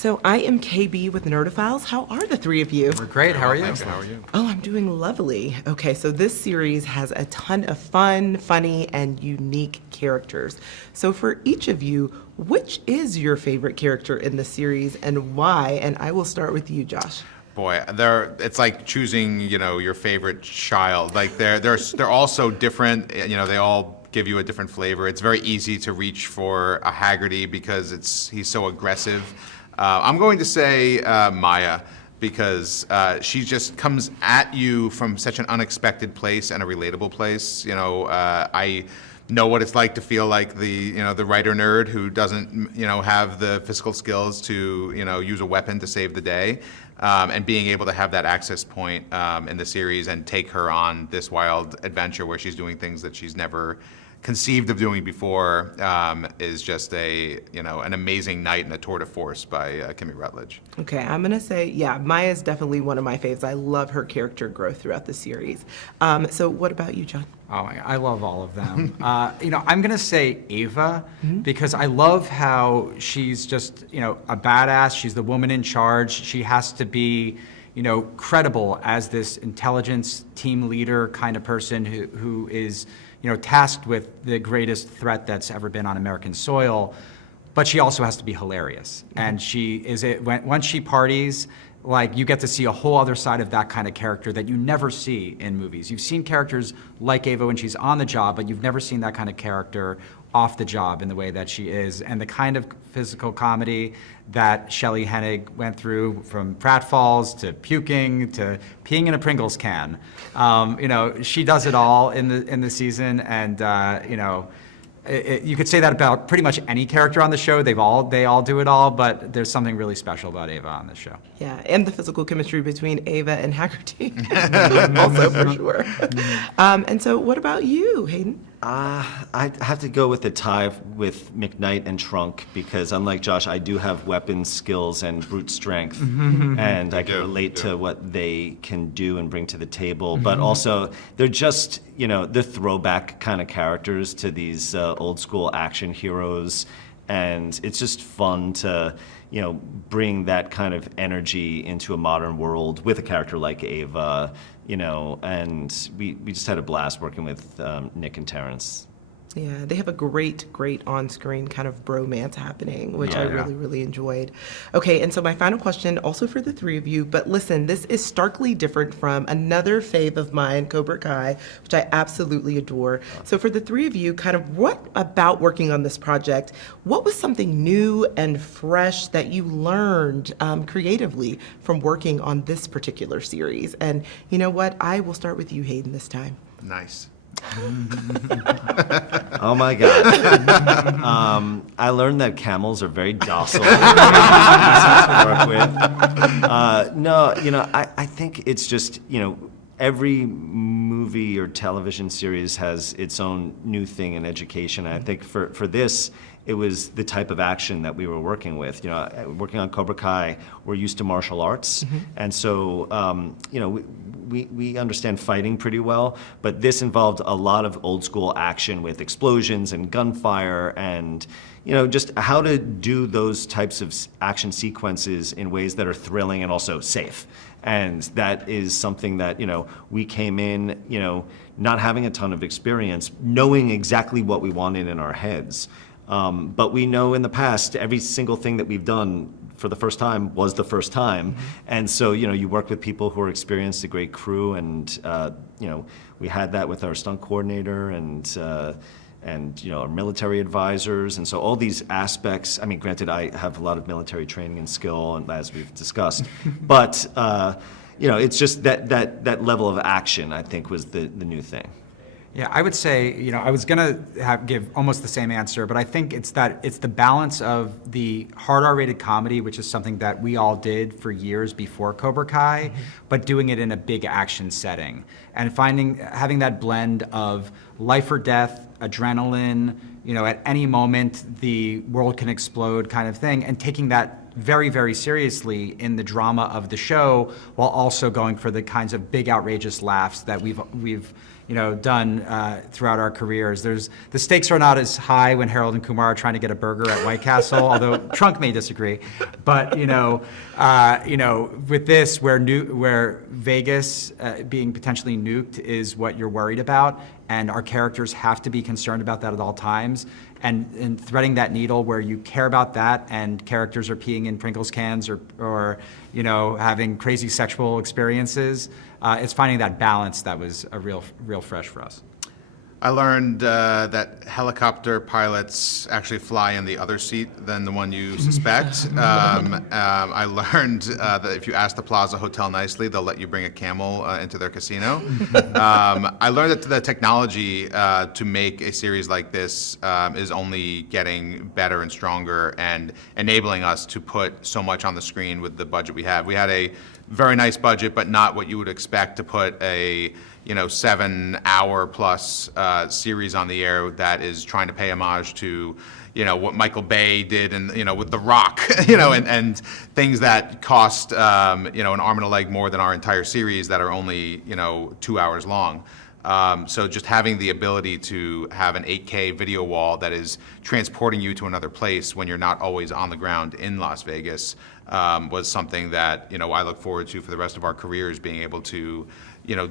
So I am KB with Nerdophiles. How are the three of you? We're great. How are you? Thanks. How are you? Oh, I'm doing lovely. Okay, so this series has a ton of fun, funny, and unique characters. So for each of you, which is your favorite character in the series and why? And I will start with you, Josh. Boy, it's like choosing, your favorite child. Like they're all so different. They all give you a different flavor. It's very easy to reach for a Haggerty because he's so aggressive. I'm going to say Maya because she just comes at you from such an unexpected place and a relatable place. I know what it's like to feel like the writer nerd who doesn't have the physical skills to use a weapon to save the day, and being able to have that access point in the series and take her on this wild adventure where she's doing things that she's never conceived of doing before is just an amazing night and a tour de force by Kimmy Rutledge. Okay, I'm gonna say, yeah, Maya's definitely one of my faves. I love her character growth throughout the series. So what about you, John? Oh, I love all of them. I'm gonna say Ava because I love how she's just, a badass. She's the woman in charge. She has to be, credible as this intelligence team leader kind of person who is, tasked with the greatest threat that's ever been on American soil. But she also has to be hilarious. And once she parties, like, you get to see a whole other side of that kind of character that you never see in movies. You've seen characters like Ava when she's on the job, but you've never seen that kind of character off the job in the way that she is. And the kind of physical comedy that Shelley Hennig went through, from pratfalls to puking to peeing in a Pringles can. She does it all in the season, and you could say that about pretty much any character on the show. They all do it all, but there's something really special about Ava on this show. Yeah, and the physical chemistry between Ava and Haggerty, also for sure. And so what about you, Hayden? I have to go with the tie with McKnight and Trunk because, unlike Josh, I do have weapon skills and brute strength, and I can relate to what they can do and bring to the table. But also, they're just, they're throwback kind of characters to these old school action heroes, and it's just fun to, bring that kind of energy into a modern world with a character like Ava. And we just had a blast working with Nick and Terrence. Yeah, they have a great on-screen kind of bromance happening, which I really enjoyed. Okay, and so my final question, also for the three of you, but listen, this is starkly different from another fave of mine, Cobra Kai, which I absolutely adore. So for the three of you, kind of what about working on this project, what was something new and fresh that you learned creatively from working on this particular series? And you know what? I will start with you, Hayden, this time. Nice. Oh my God. I learned that camels are very docile. Easy to work with. I think it's just, every movie or television series has its own new thing in education. And I think for this, it was the type of action that we were working with. Working on Cobra Kai, we're used to martial arts. And so, we understand fighting pretty well, but this involved a lot of old school action with explosions and gunfire and, just how to do those types of action sequences in ways that are thrilling and also safe. And that is something that, we came in, not having a ton of experience, knowing exactly what we wanted in our heads. But we know in the past, every single thing that we've done for the first time was the first time. And so, you work with people who are experienced, a great crew, and, we had that with our stunt coordinator and our military advisors. And so all these aspects, I mean, granted, I have a lot of military training and skill, and as we've discussed, but, it's just that level of action, I think, was the new thing. Yeah, I would say, I was gonna give almost the same answer, but I think it's the balance of the hard R-rated comedy, which is something that we all did for years before Cobra Kai, but doing it in a big action setting, and having that blend of life or death, adrenaline, at any moment the world can explode kind of thing, and taking that very, very seriously in the drama of the show, while also going for the kinds of big outrageous laughs that we've done throughout our careers. The stakes are not as high when Harold and Kumar are trying to get a burger at White Castle, although Trunk may disagree. But with this, where Vegas being potentially nuked is what you're worried about, and our characters have to be concerned about that at all times. And threading that needle where you care about that, and characters are peeing in Pringles cans or having crazy sexual experiences. It's finding that balance that was a real fresh for us. I learned that helicopter pilots actually fly in the other seat than the one you suspect. I learned that if you ask the Plaza Hotel nicely, they'll let you bring a camel into their casino. I learned that the technology to make a series like this is only getting better and stronger, and enabling us to put so much on the screen with the budget we have. We had a very nice budget, but not what you would expect to put a 7-hour plus series on the air that is trying to pay homage to what Michael Bay did and with The Rock, and things that cost an arm and a leg more than our entire series that are only 2 hours long. So just having the ability to have an 8K video wall that is transporting you to another place when you're not always on the ground in Las Vegas was something that I look forward to for the rest of our careers, being able to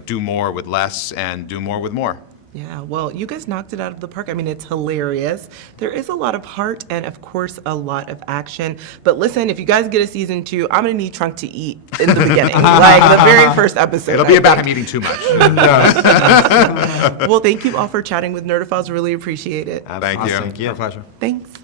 do more with less and do more with more. Yeah, well, you guys knocked it out of the park. I mean, it's hilarious. There is a lot of heart and, of course, a lot of action. But listen, if you guys get a season 2, I'm going to need Trunk to eat in the beginning, like the very first episode. It'll be about him eating too much. Well, thank you all for chatting with Nerdophiles. Really appreciate it. Thank you. Thank you. Our pleasure. Thanks.